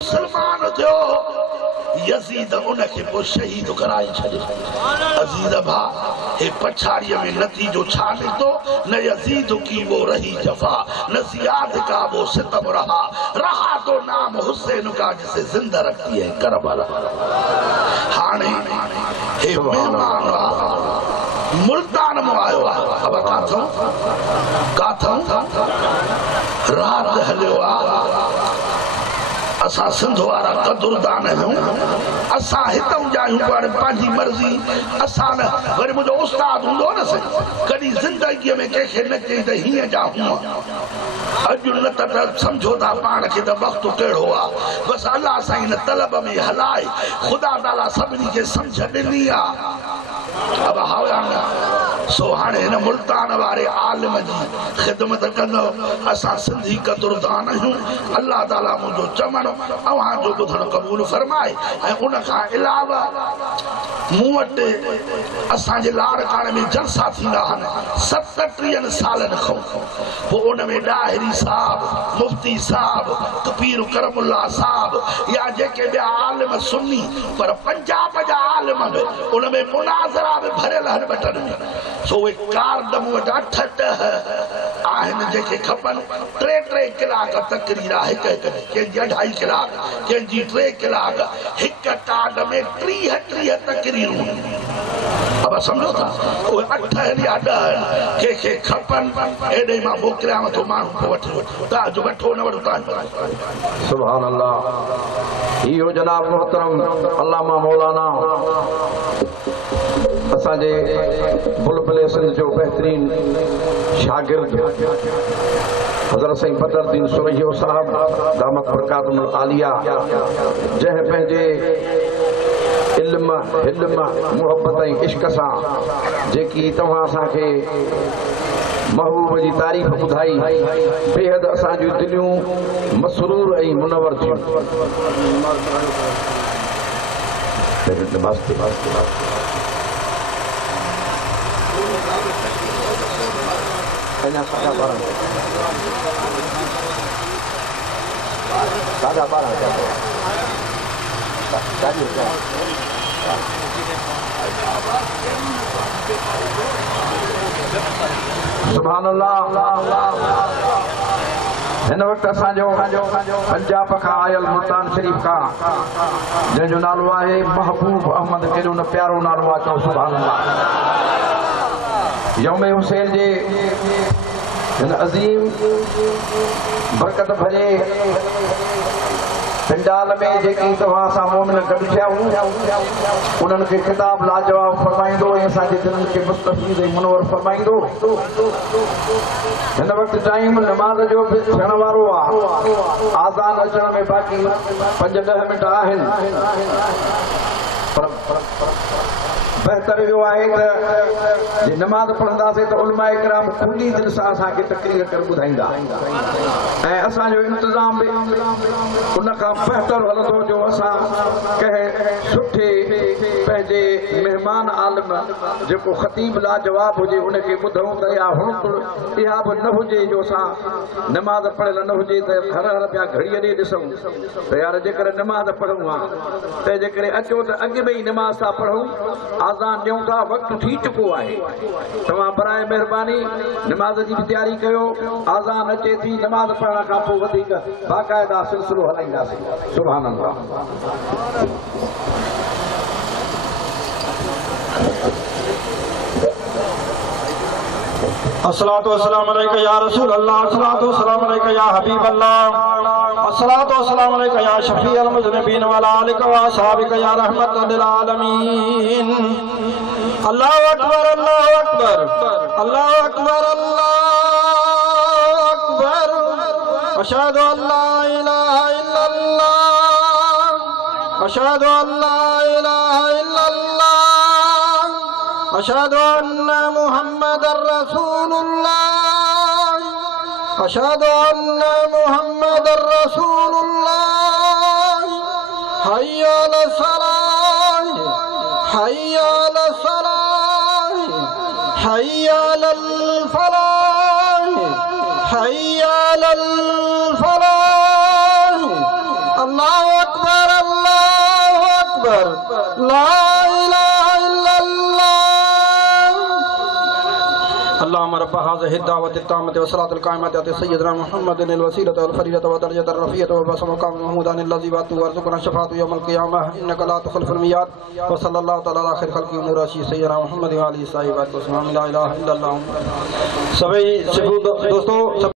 मुसलमान थियो यजीद उनखे पोइ शहीद कराए छॾियो। अज़ीज़ भा हे पछाड़ीअ में नतीजो छा निकितो? न यजीद की वो रही जफा, न ज़ियाद का वो सितम रहा, रहा तो नाम हुसैन का जिसे जिंदा रखती है करबला। हाणे हे मेहमान मुल्तान में आयो आहे। अब काथों रात हलियो आहे। असां सिंध वारा कदुरदान आहियूं। असां हितां जा आहियूं पर पंहिंजी मर्ज़ी असां न। वरी मुंहिंजो उस्ताद हूंदो न से कॾहिं ज़िंदगीअ में कंहिंखे न चई त हीअं जा हुआ। अॼु न त सम्झो था पाण खे त वक़्तु कहिड़ो आहे। बसि अलाह साईं हिन तलब में हलाए ख़ुदा ताला सभिनी खे सम्झ ॾिनी आहे। अब हाया सो हाणे हिन मुल्तान वारे आलिम जी ख़िदमत कंदो। असां सिंधी कदुरदान आहियूं। अलाह ताला मुंहिंजो चवणु अव्हांजो ॿुधणु क़बूल फरमाए। ऐं उन खां अलावा मूं वटि असांजे लाड़काणे में जलसा थींदा आहिनि 37 सालनि खां। पोइ उन में ॾाहिरी साहब, मुफ्ती साहब, पीर करमुल्ला साहब या जेके ॿिया आलिम सुन्नी पर पंजाब जा आलिम उन में मुनाज़रा बि भरियल आहिनि ॿटनि में। सो उहे कार्ड मूं वटि 8-10 आहिनि जेके खपनि। 3-3 कलाक तकरीर आहे कंहिंजी 2.5 कलाक, कंहिंजी 3 कलाक। हिक कार्ड में 30 तकरीरूं। अब सम्झो था उहे 8 या 10 कंहिंखे खपनि एॾे मां मोकिलियांव थो माण्हू पोइ वठी तव्हांजो वठो न वठो तव्हां। सुभान अल्लाह। इहो जनाब मोहतरम अल्लामा मौलाना असांजे बुलबुल सिंध जो बहितरीन शागिर्द हज़रत साईं बदरुद्दीन सुरैयो साहब दामत बरकातुहुल आलिया, जंहिं पंहिंजे इल्म हिल्म मुहबत ऐं इश्क सां जेकी तव्हां असांखे महबूब जी तारीफ़ ॿुधाई, बेहद असांजूं दिलियूं मसरूर ऐं मुनवर थियूं। सुभान अल्लाह। हिन वक़्तु असांजो पंजाब खां आयल मुल्तान शरीफ खां जंहिंजो नालो आहे महबूब अहमद, केॾो न प्यारो नालो आहे। चओ सुभान अल्लाह। यौम हुसैन जे हिन अज़ीम बरकत भरे पिंडाल में जेकी तव्हां सां मोमिन गॾु थिया उन्हनि खे ख़िताब लाजवाब फरमाईंदो ऐं असांजे दिलनि खे मुस्तफ़ीज़ ऐं मुनवर फरमाईंदो। हिन वक़्तु टाइम नमाज़ जो बि थियण वारो आहे। आज़ान अचण में बाक़ी 5-10 मिंट आहिनि। बहितर इहो आहे त नमाज़ पढ़ंदासीं त उलमा इकराम खुली दिलि सां असांखे तकरीर करे ॿुधाईंदा ऐं असांजो इंतज़ाम बि उन खां बहितर हलंदो जो असां कंहिं सुठे पंहिंजे महिमान आलिम जेको ख़तीब लाजवाब हुजे उनखे ॿुधूं त इहा हुणकुड़ इहा बि न हुजे जो असां नमाज़ पढ़ियल न हुजे त हर पिया घड़ीअ ॾे ॾिसूं त यार जेकर नमाज़ पढ़ूं आहे त जेकॾहिं अचो त अॻु में ई नमाज़ था पढ़ूं। आज़ान ॾियूं था, वक़्तु थी चुको आहे। तव्हां बराए महिरबानी नमाज़ जी बि तयारी कयो। आज़ान अचे थी, नमाज़ पढ़ण खां पोइ वधीक बाक़ाइदा सिलसिलो हलाईंदासीं। सुभान अल्लाह। अस्सलातु वस्सलामु अलैका या रसूल अल्लाह, अस्सलातु वस्सलामु अलैका या हबीब अल्लाह, अस्सलातु वस्सलामु अलैका या शफीअल मुज़निबीन व अला आलिका व असहाबिका या रहमतल लिल आलमीन। अल्लाहु अकबर, अल्लाहु अकबर, अल्लाहु अकबर, अल्लाहु अकबर। अशहदु अल्ला इलाहा इल्लल्लाह, अशहदु अल्ला इलाहा इल्लल्लाह, अशहदु अन्ना मुहम्मदर रसूलुल्लाह, अशहदु अन्ना मुहम्मदर रसूलुल्लाह। हय्या अलस सलाह, हय्या अलस सलाह, हय्या अलल फलाह, हय्या अलल फलाह। अल्लाहु अकबर अल्लाहु अकबर ला इलाहा इल्लल्लाह अल्लाहुम्मा रब्ब हाज़िहि दावति ताम्मति व सलातिल काइमति अति सय्यिदना मुहम्मदिन अल वसीलत वल फरीदत व दरजत रफ़ीअत व बसम मक़ाम महमूदन अल्लज़ी वातु वर्ज़ुक़ना शफ़ाअतु यौमल क़ियामह इन्नका ला तुख़लिफ़ुल मियाद व सल्लल्लाहु तआला अला खैरिल ख़ल्क़ि नूर सय्यिदना मुहम्मद व आलिहि सहाबा व सल्लम ला इलाहा इल्लल्लाह। सभी दोस्तों